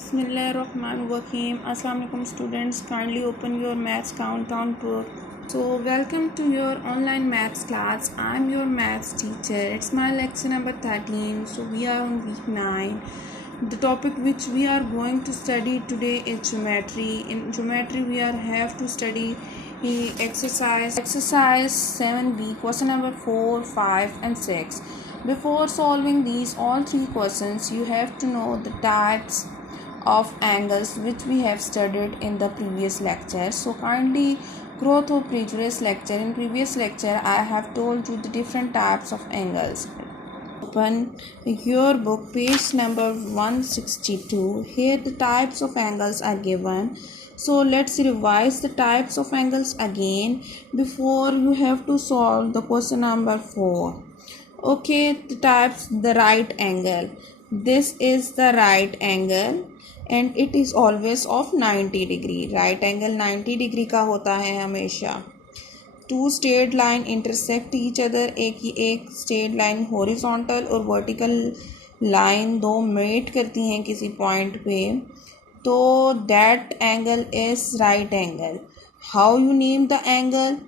Bismillahirrahmanirrahim. Assalamu alaikum students. Kindly open your maths countdown book. So welcome to your online maths class. I'm your maths teacher. It's my lecture number 13. So we are on week 9. The topic which we are going to study today is geometry. In geometry we have to study exercise 7b, question number 4, 5 and 6. Before solving these all three questions, you have to know the types of angles which we have studied in the previous lecture. So kindly go through previous lecture. In previous lecture I have told you the different types of angles. Open your book, page number 162. Here the types of angles are given. So let's revise the types of angles again before you have to solve the question number 4. Okay, the types, the right angle. This is the right angle and it is always of 90 degree. Right angle 90 degree का होता है हमेशा. Two straight line intersect each other. एक straight line horizontal और vertical line दो meet करती हैं किसी point पे, तो that angle is right angle. How you name the angle?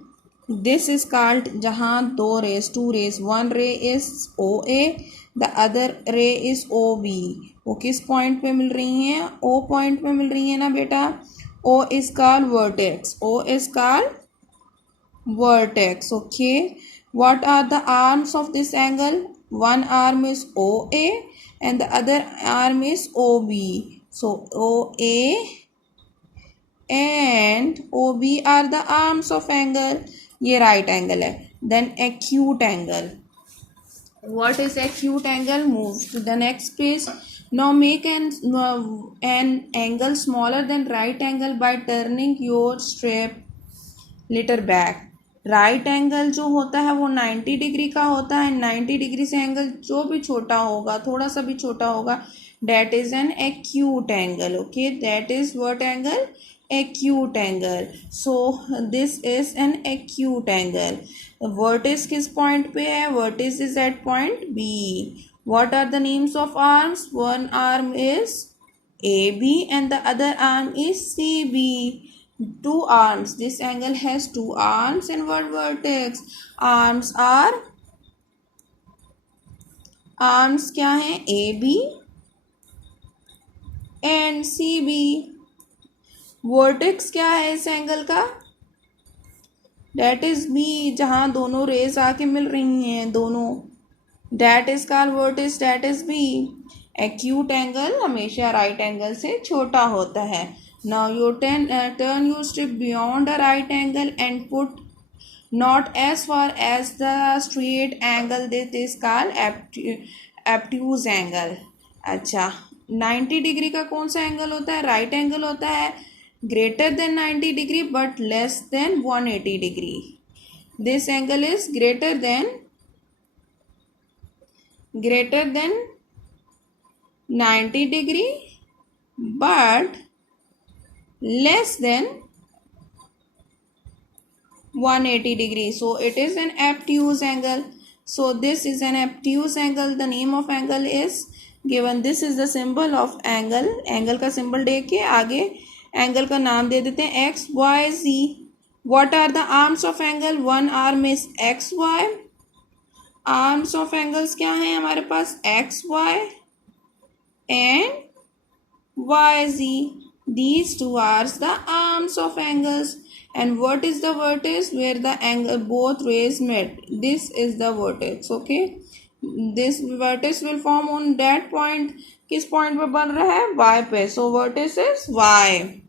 This is called जहाँ दो rays, two rays, one ray is OA, the other ray is OB. वो किस point पे मिल रही हैं? O point पे मिल रही हैं ना बेटा. O is called vertex. O is called vertex. Okay, what are the arms of this angle? One arm is OA and the other arm is OB. So OA and OB are the arms of angle. ये right angle है. Then acute angle. What is acute angle? Move to the next page. Now make an angle smaller than right angle by turning your strip little back. Right angle जो होता है वो 90 degree का होता है. 90 degree से angle जो भी छोटा होगा, थोड़ा सा भी छोटा होगा, that is an acute angle. Okay, that is what angle? Acute angle. So this is an acute angle. Vertex किस point पे है? Vertex is at point B. What are the names of arms? One arm is AB and the other arm is CB. Two arms. This angle has two arms and one vertex. Arms क्या हैं? AB and CB. Vertex क्या है इस angle का? That is B, जहाँ दोनों raise आके मिल रही हैं दोनों. That is called vertex. That is B. Acute angle हमेशा right angle से छोटा होता है. Now you turn your strip beyond a right angle and put not as far as the straight angle. This is called obtuse angle. अच्छा, 90 degree का कौन सा angle होता है? राइट एंगल होता है. Greater than 90 degree but less than 180 degree. This angle is greater than 90 degree but less than 180 degree. So it is an obtuse angle. So this is an obtuse angle. The name of angle is given. This is the symbol of angle. Angle का symbol दे के आगे angle का नाम दे देते हैं x, y, z. What are the arms of angle? One arm is x, y. Arms of angles क्या हैं हमारे पास? x, y and y, z. These two are the arms of angles. And what is the vertex? Where the angle both rays met. This is the vertex. Okay, this vertex will form on that point. किस point पे बन रहा है? Y पे. So vertex is Y.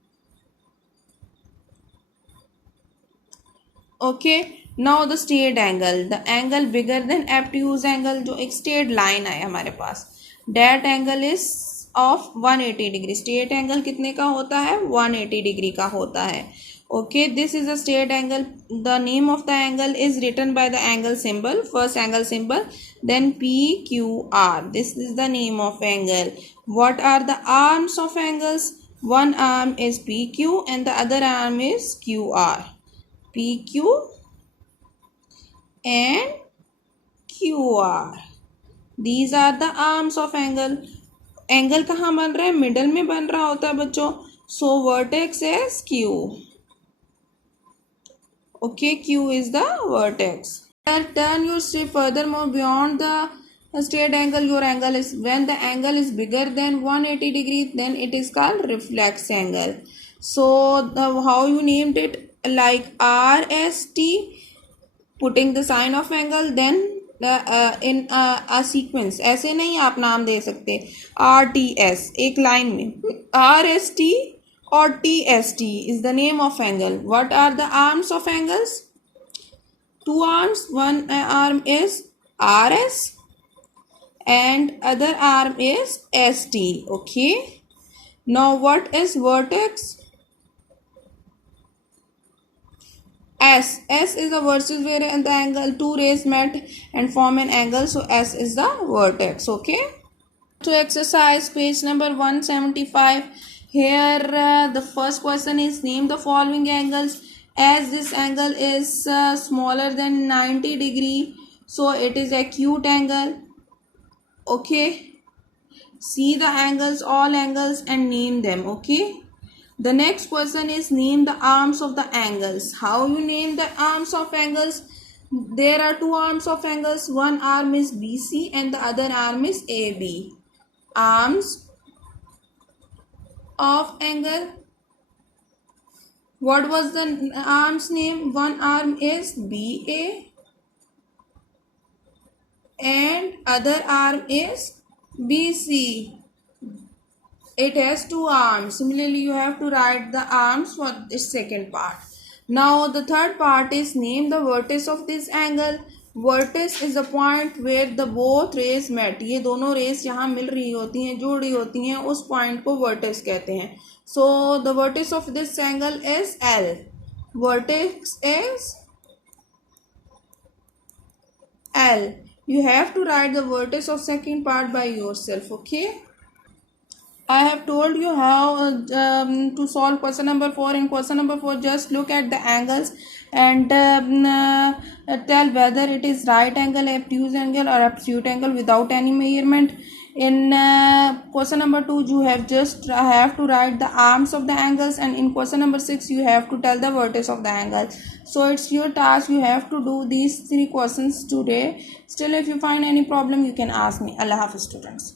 Okay, now the straight angle. The angle bigger than obtuse angle जो एक straight line है हमारे पास. That angle is of 180 degree. Straight angle कितने का होता है? 180 degree का होता है. Okay, this is a straight angle. The name of the angle is written by the angle symbol. First angle symbol, then PQR. This is the name of angle. What are the arms of angles? One arm is PQ and the other arm is QR. PQ and QR. These are the arms of angle. Angle कहाँ बन रहा है, middle में बन रहा होता है बच्चों. So vertex is Q. Okay, Q is the vertex. Turn your strip furthermore beyond the straight angle. Your angle is, when the angle is bigger than 180 degrees, then it is called reflex angle. So how you named it, like RST, putting the sign of angle, then in a sequence. ऐसे नहीं आप नाम दे सकते. RTS एक line में, RST or TST is the name of angle. What are the arms of angles? Two arms. One arm is RS and other arm is ST. Okay. Now what is vertex? S is the vertex where the angle two rays met and form an angle. So S is the vertex. Okay. To exercise page number 175. Here the first question is, name the following angles. As this angle is smaller than 90 degree, so it is acute angle. Okay. See the angles, all angles, and name them. Okay. The next question is, name the arms of the angles. How you name the arms of angles? There are two arms of angles. One arm is BC and the other arm is AB. Arms of angle. What was the arm's name? One arm is BA and other arm is BC. It has two arms. Similarly, you have to write the arms for this second part. Now the third part is, name the vertex of this angle. Vertex is the point where the both rays met. ये दोनों rays यहाँ मिल रही होती हैं, जुड़ रही होती हैं, उस point को vertex कहते हैं. So the vertex of this angle is L. Vertex is L. You have to write the vertex of second part by yourself. Okay. I have told you how to solve question number 4. In question number 4, just look at the angles and tell whether it is right angle, obtuse angle or absolute angle without any measurement. In question number 2, you have to write the arms of the angles, and in question number 6, you have to tell the vertex of the angle. So it's your task. You have to do these 3 questions today. Still, if you find any problem, you can ask me. Allah Hafiz, students.